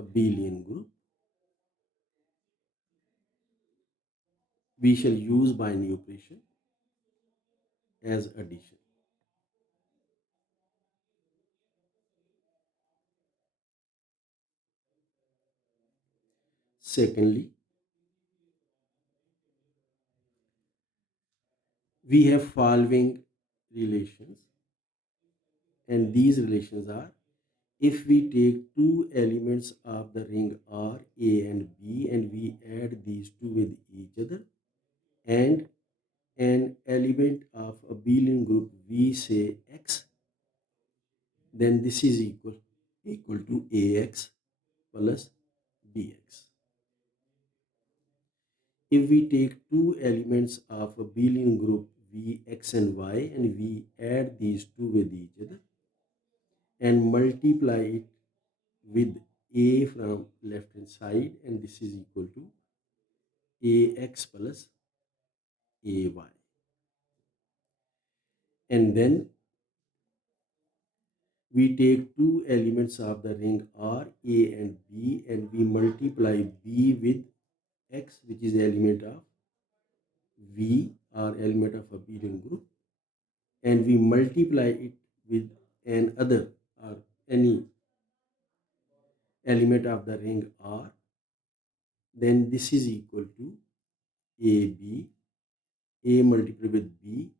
abelian group, we shall use binary operation as addition. Secondly, we have following relations, and these relations are: if we take two elements of the ring R, A and B, and we add these two with each other, and an element of a abelian group, we say X, then this is equal to AX plus BX. If we take two elements of a abelian group V, X and Y, and we add these two with each other and multiply it with A from left hand side, and this is equal to AX plus AY. And then we take two elements of the ring R, A and B, and we multiply B with X, which is the element of V or element of a abelian group, and we multiply it with an other or any element of the ring R, then this is equal to AB, A multiplied with B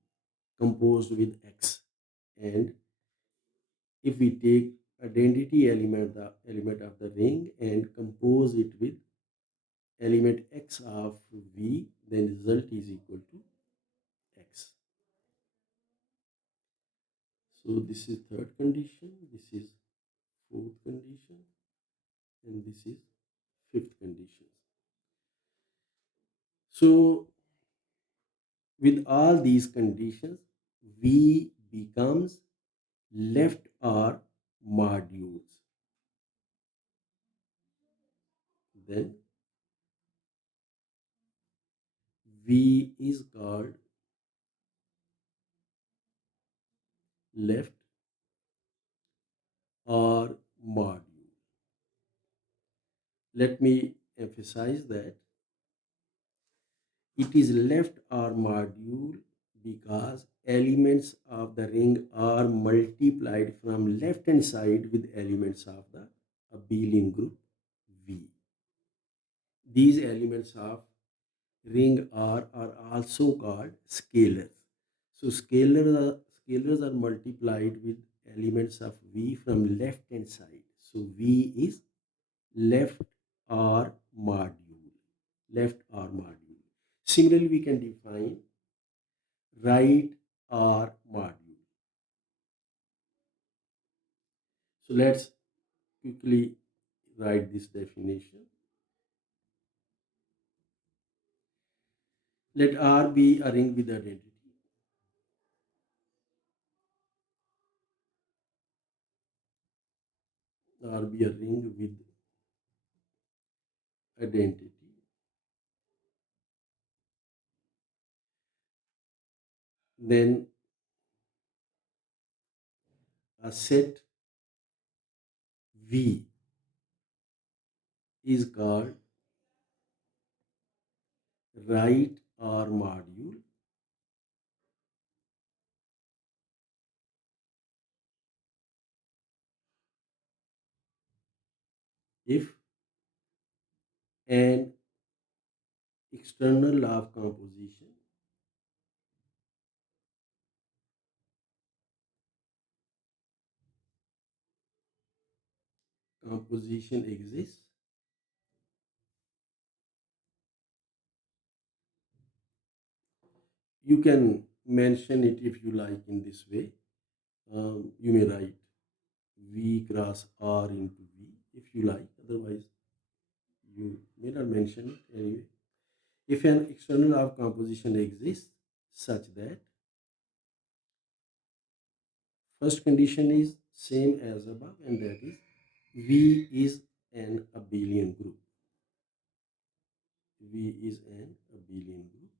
composed with X. And if we take identity element of the ring and compose it with element X of V, then result is equal to X. So this is third condition, this is fourth condition, and this is fifth condition. So with all these conditions, V becomes left R modules. Then V is called left R module. Let me emphasize that it is left R module because elements of the ring are multiplied from left hand side with elements of the abelian group V. These elements of ring R are also called scalars. So scalars are multiplied with elements of V from left hand side. So V is left R module. Left R module. Similarly, we can define right R module. So let's quickly write this definition. Let R be a ring with identity. R be a ring with identity. Then a set V is called right R module if an external law of composition exists, you can mention it if you like in this way. You may write V cross R into V if you like, otherwise you may not mention it anyway. If an external law of composition exists such that first condition is same as above, and that is V is an abelian group. V is an abelian group.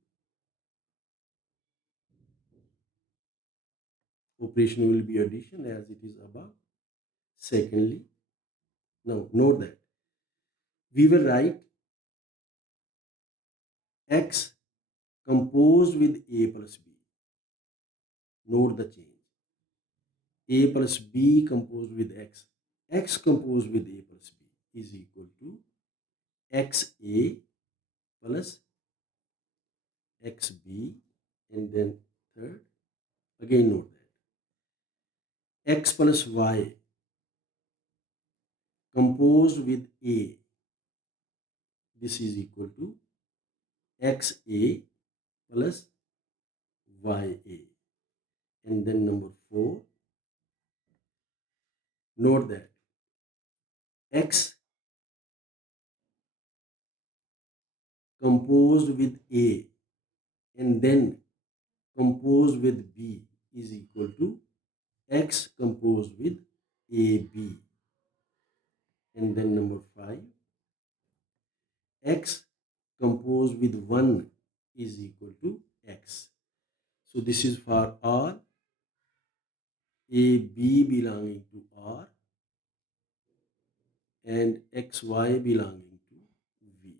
Operation will be addition as it is above. Secondly, now note that We will write X composed with A plus B. Note the change. A plus B composed with X. X composed with A plus B is equal to XA plus XB, and then third, again note that X plus Y composed with A, this is equal to XA plus YA. And then number 4, note that X composed with A and then composed with B is equal to X composed with AB. And then number 5, X composed with 1 is equal to X. So this is for all AB belonging to R and XY belonging to V.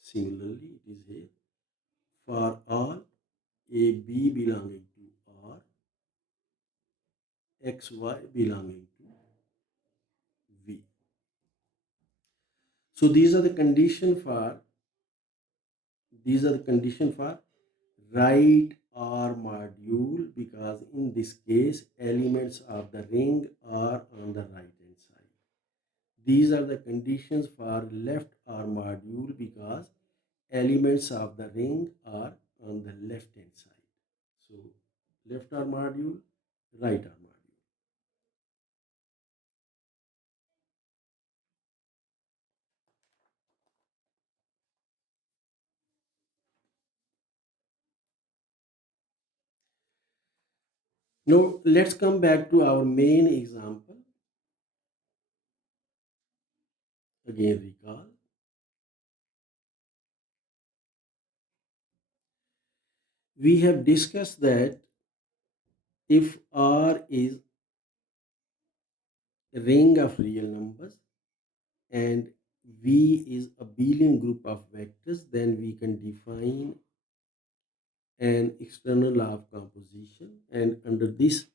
Similarly, it is here for all AB belonging to R, XY belonging to V. So these are the condition for right R module, because in this case elements of the ring are on the right hand side. These are the conditions for left R module, because elements of the ring are on the left hand side. So left R module, right R module. Now let's come back to our main example. Again recall. We have discussed that if R is a ring of real numbers and V is a abelian group of vectors, then we can define an external law of composition, and under this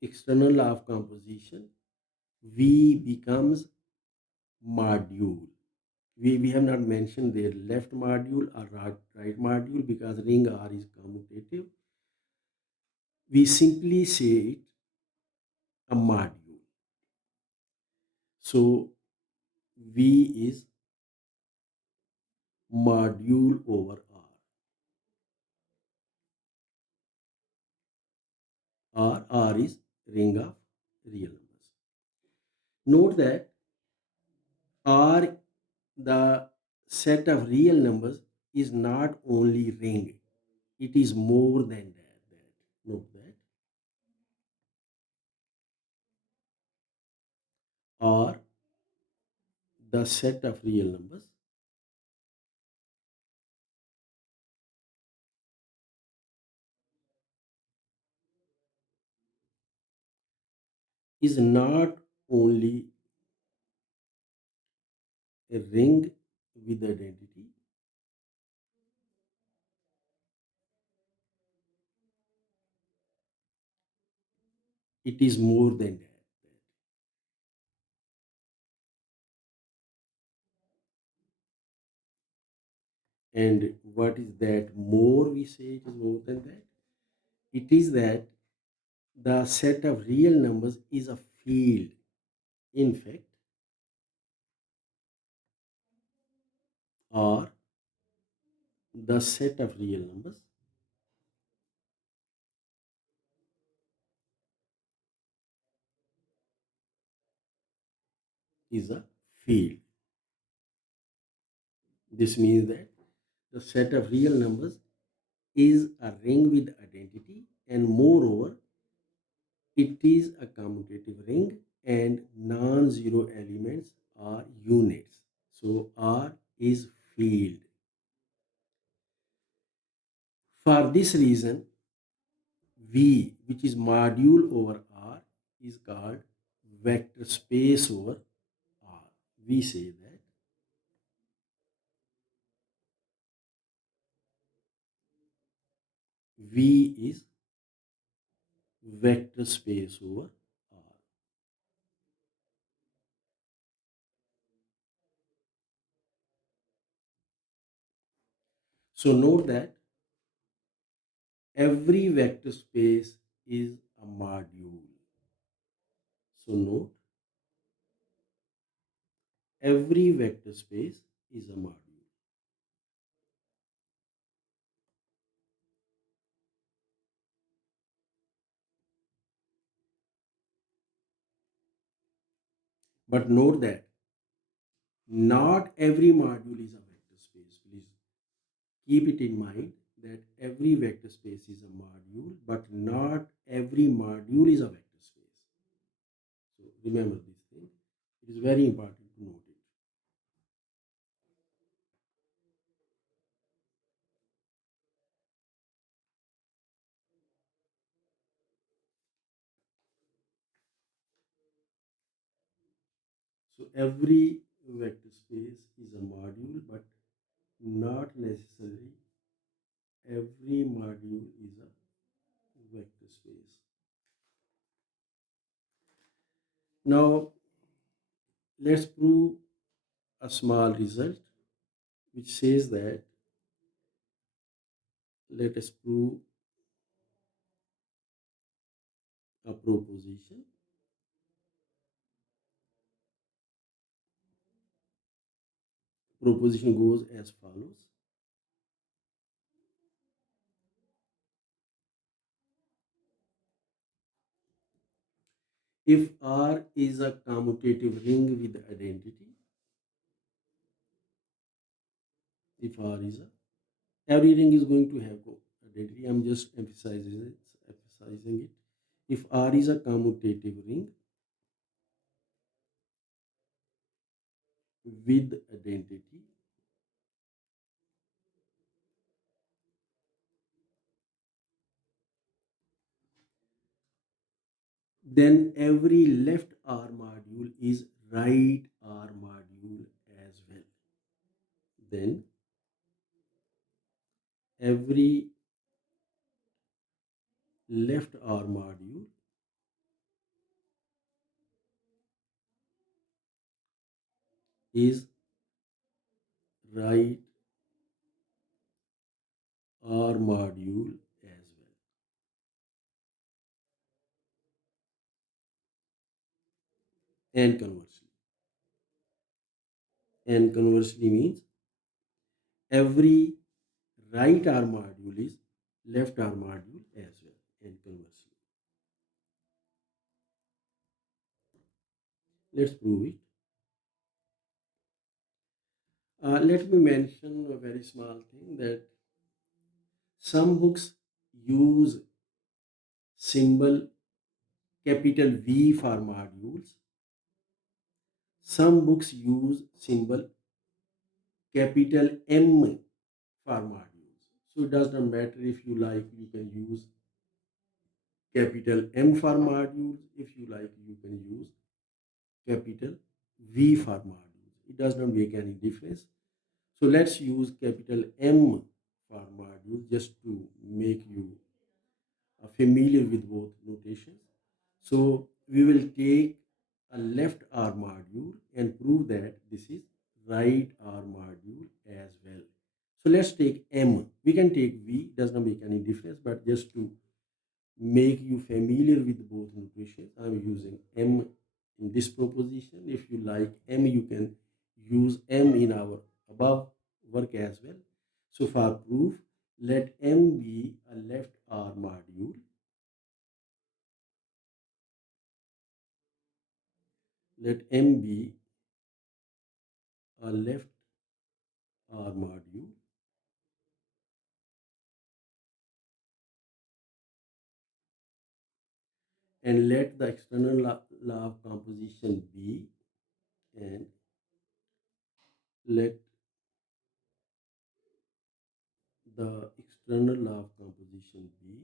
external law of composition V becomes module. We have not mentioned their left module or right module, because ring R is commutative. We simply say it a module. So V is module over R. R is ring of real numbers. Note that R, the set of real numbers, is not only ring, it is more than that. Note that R, the set of real numbers, is not only a ring with identity, it is more than that. And what is that more? We say it is more than that. It is that the set of real numbers is a field. In fact, or the set of real numbers is a field. This means that the set of real numbers is a ring with identity, and moreover, it is a commutative ring and non-zero elements are units. So R is field. For this reason, V, which is module over R, is called vector space over R. We say that V is vector space over R. So note that every vector space is a module. So note every vector space is a module. But note that not every module is a vector space. Please keep it in mind that every vector space is a module, but not every module is a vector space. So remember this thing. It is very important to note it. So every vector space is a module, but not necessarily every module is a vector space. Now let's prove a small result which says that, let us prove a proposition. Proposition goes as follows. If R is a commutative ring with identity, if R is a, every ring is going to have identity. I'm just emphasizing it. If R is a commutative ring with identity, then every left R module is right R module as well. Then every left R module is right R module as well. And conversely. And conversely means every right R module is left R module as well. And conversely. Let's prove it. Let me mention a very small thing that some books use symbol capital V for modules. Some books use symbol capital M for modules. So it does not matter if you like, you can use capital M for modules. If you like, you can use capital V for modules. It does not make any difference. So let's use capital M for modules just to make you familiar with both notations. So we will take a left R module and prove that this is right R module as well. So let's take M. We can take V, does not make any difference, but just to make you familiar with both notations, I'm using M in this proposition. If you like M, you can use M in our above work as well. So for proof, let M be a left R module. Let M be a left R module. And let the external law of composition be, and let the external law of composition be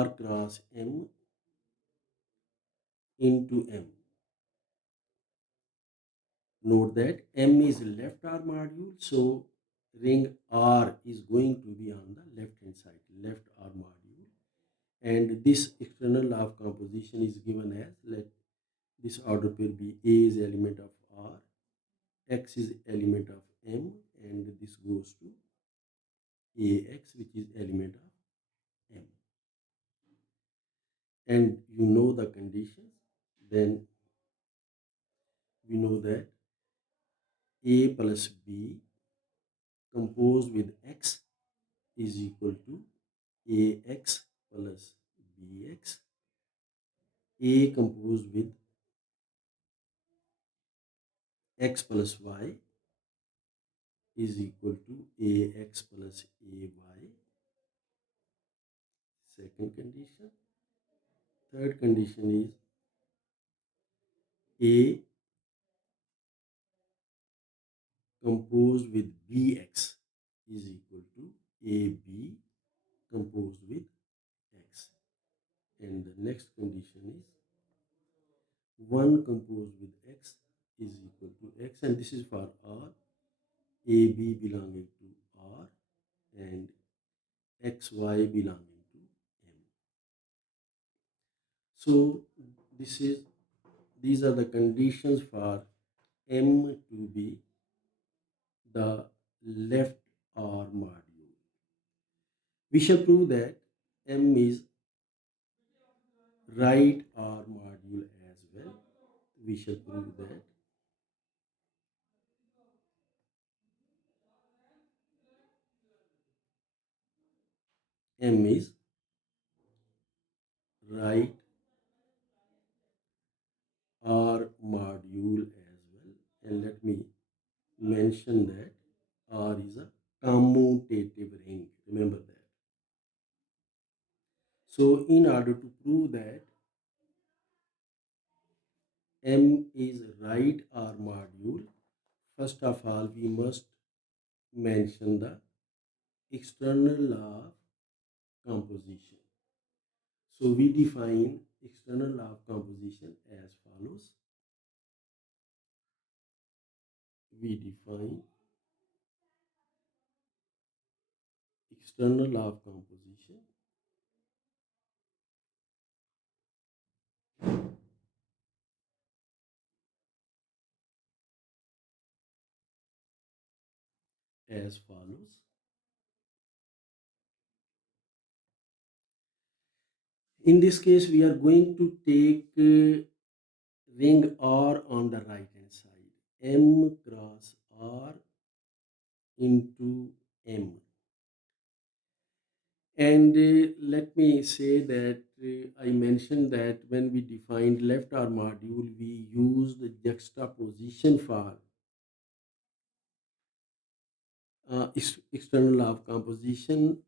R cross M into M. Note that M is left R module, so ring R is going to be on the left hand side, left R module. And this external law of composition is given as, let this order pair be A is element of R, X is element of M, and this goes to AX, which is element of M. And you know the conditions, then we know that A plus B composed with X is equal to AX plus BX. A composed with X plus Y is equal to AX plus AY. Second condition. Third condition is A composed with BX is equal to AB composed with X. And the next condition is 1 composed with X is equal to X, and this is for R, AB belonging to R and XY belonging to M. So these are the conditions for M to be the left R module. We shall prove that M is right R module as well. We shall prove that M is right R module as well. And let me mention that R is a commutative ring. Remember that. So in order to prove that M is right R module, first of all we must mention the external law of composition. So we define external law of composition as follows. We define external law of composition as follows. In this case, we are going to take ring R on the right hand side, M cross R into M. And let me say that I mentioned that when we defined left R module, we used the juxtaposition for external law of composition,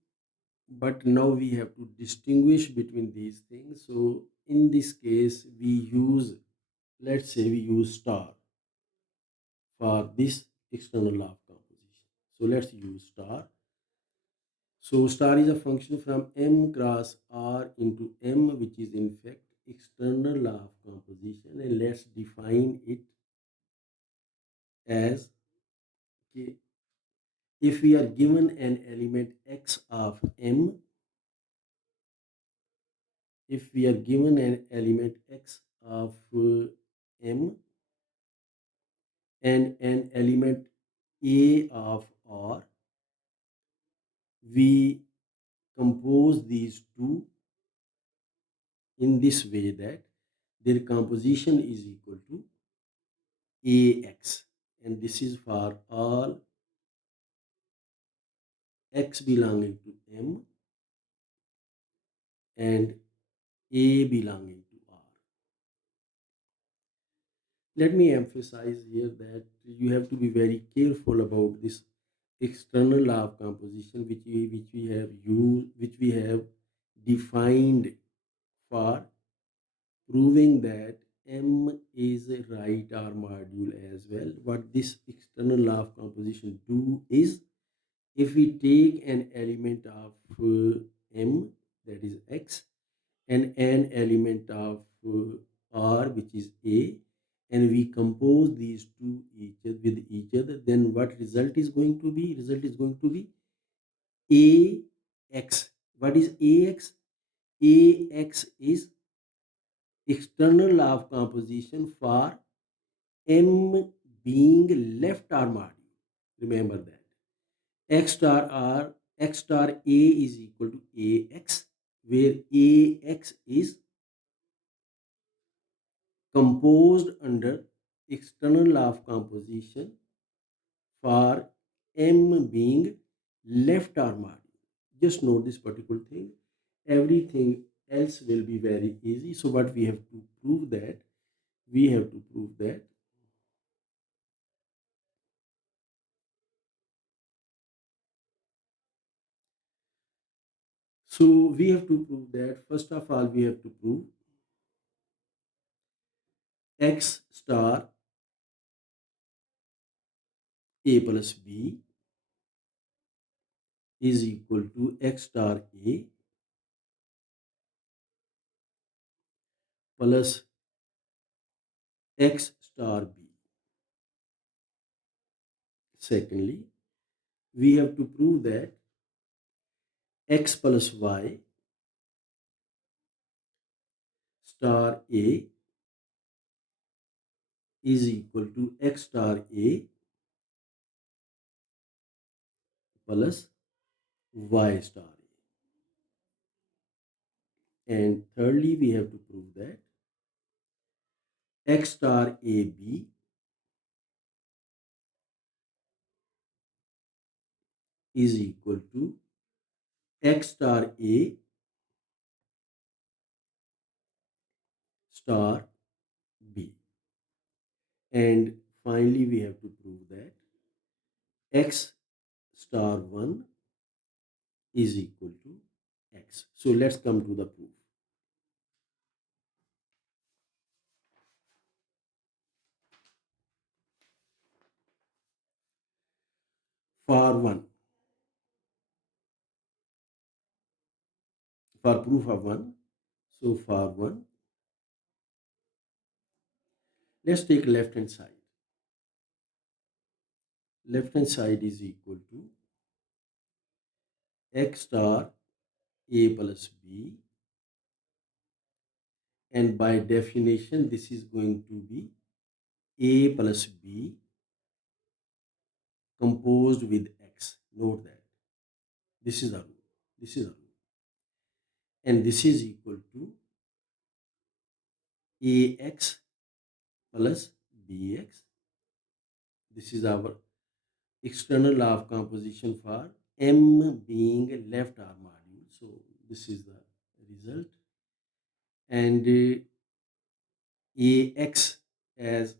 but now we have to distinguish between these things. So in this case, we use, let's say we use star for this external law of composition. So let's use star. So star is a function from M cross R into M, which is in fact external law of composition, and let's define it as, okay, if we are given an element X of M, if we are given an element X of M and an element A of R, we compose these two in this way that their composition is equal to AX, and this is for all X belonging to M and A belonging to R. Let me emphasize here that you have to be very careful about this external law of composition which we have used, which we have defined for proving that M is a right R module as well. What this external law of composition do is, if we take an element of M, that is X, and an element of R, which is A, and we compose these two with each other, then what result is going to be? Result is going to be AX. What is AX? AX is external law of composition for M being left arm module. Remember that. X star R, X star A is equal to AX, where AX is composed under external law of composition for M being left arm module. Just note this particular thing. Everything else will be very easy. So what we have to prove that? We have to prove that. So we have to prove that. First of all, we have to prove X star A plus B is equal to X star A plus X star B. Secondly, we have to prove that X plus Y star A is equal to X star A plus Y star A. And thirdly, we have to prove that X star AB is equal to X star A star B. And finally, we have to prove that X star 1 is equal to X. So let's come to the proof. For 1, for proof of 1, so for 1, let's take left hand side. Left hand side is equal to X star A plus B, and by definition this is going to be A plus B composed with X. Note that this is the rule. This is the rule. And this is equal to AX plus BX. This is our external law of composition for M being left arm module. So this is the result. And AX as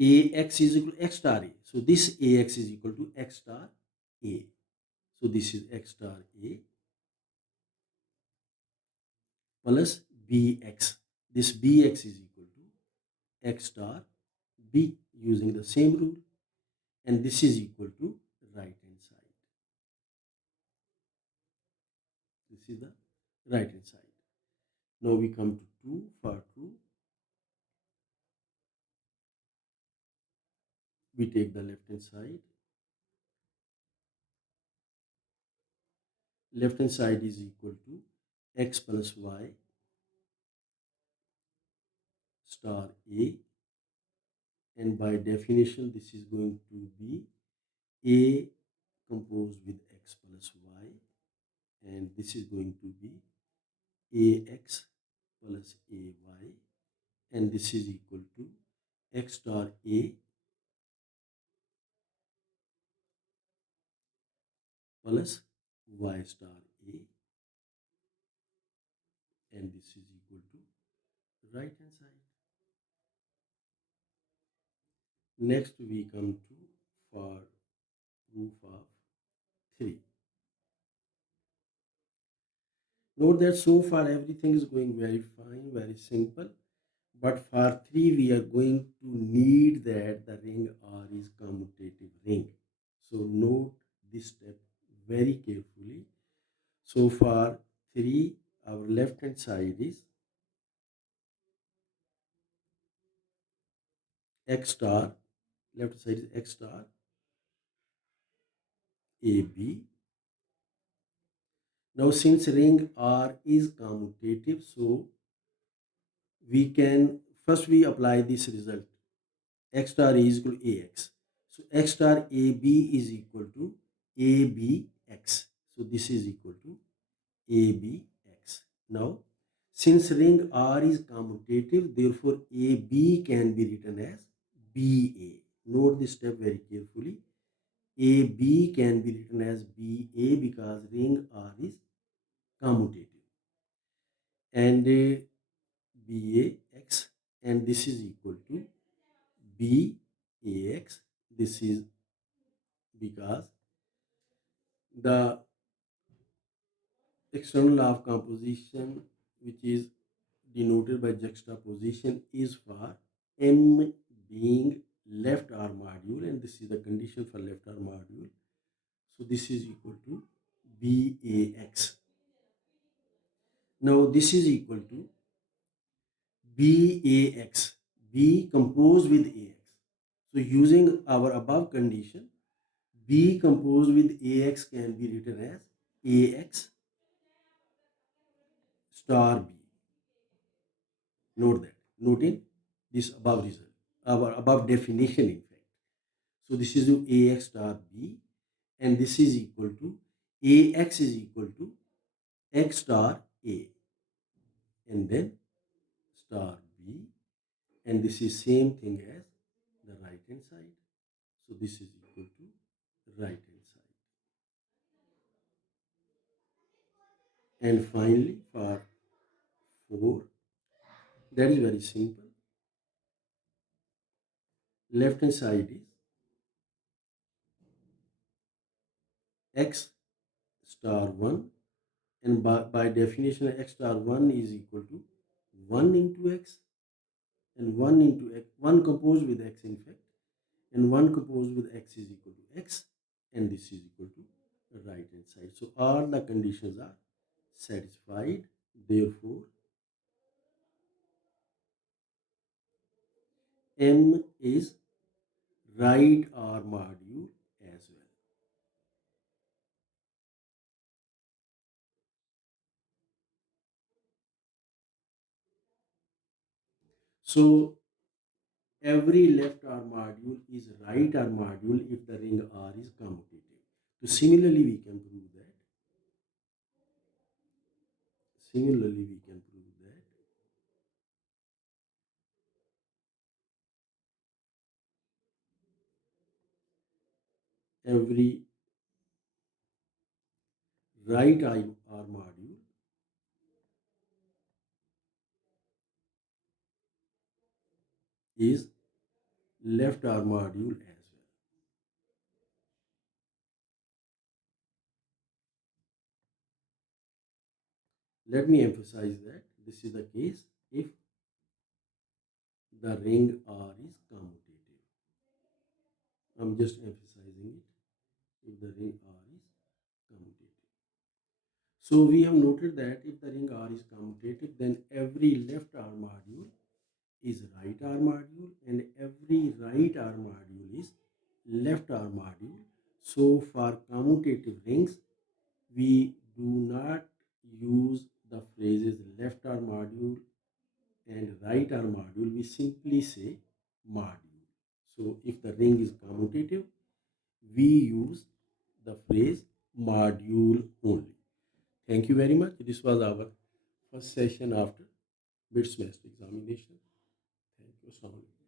AX is equal to X star A. So this AX is equal to X star A. So this is X star A plus BX. This BX is equal to X star B using the same rule. And this is equal to right hand side. This is the right hand side. Now we come to 2 for 2. We take the left hand side. Left hand side is equal to X plus Y star A, and by definition this is going to be A composed with X plus Y, and this is going to be AX plus AY, and this is equal to X star A plus Y star A, and this is equal to right hand side. Next we come to for proof of 3. Note that so far everything is going very fine, very simple. But for 3, we are going to need that the ring R is commutative ring. So note this step very carefully. So for 3, our left hand side is x star, left side is x star AB. Now since ring R is commutative, so we can first we apply this result, x star is equal to ax. So x star AB is equal to ABX. So this is equal to ABX. Now since ring R is commutative, therefore AB can be written as BA. Note this step very carefully. AB can be written as BA because ring R is commutative. And BAX, and this is equal to BAX. This is because the external law of composition, which is denoted by juxtaposition, is for M being left R module, and this is the condition for left R module. So this is equal to BAX. Now this is equal to BAX, B composed with AX. So using our above condition, B composed with AX can be written as AX star B. Note that, noting this above result, our above definition in fact. So this is AX star B, and this is equal to AX is equal to X star A, and then star B, and this is same thing as the right hand side. So this is equal to right hand side. And finally for 4, that is very simple. Left hand side is x star 1, and by definition x star 1 is equal to 1 into x, and 1 into x, 1 composed with x in fact, and 1 composed with x is equal to x, and this is equal to the right hand side. So all the conditions are satisfied. Therefore M is right R module as well. So every left R module is right R module if the ring R is commutative. So similarly we can prove that. Similarly we can prove that every right R module is left R module as well. Let me emphasize that this is the case if the ring R is commutative. I'm just emphasizing it, if the ring R is commutative. So we have noted that if the ring R is commutative, then every left R module is right R module, and every right R module is left R module. So for commutative rings, we do not use the phrases left R module and right R module. We simply say module. So if the ring is commutative, we use the phrase module only. Thank you very much. This was our first session after mid semester examination. Thank you. Assalamu alaikum.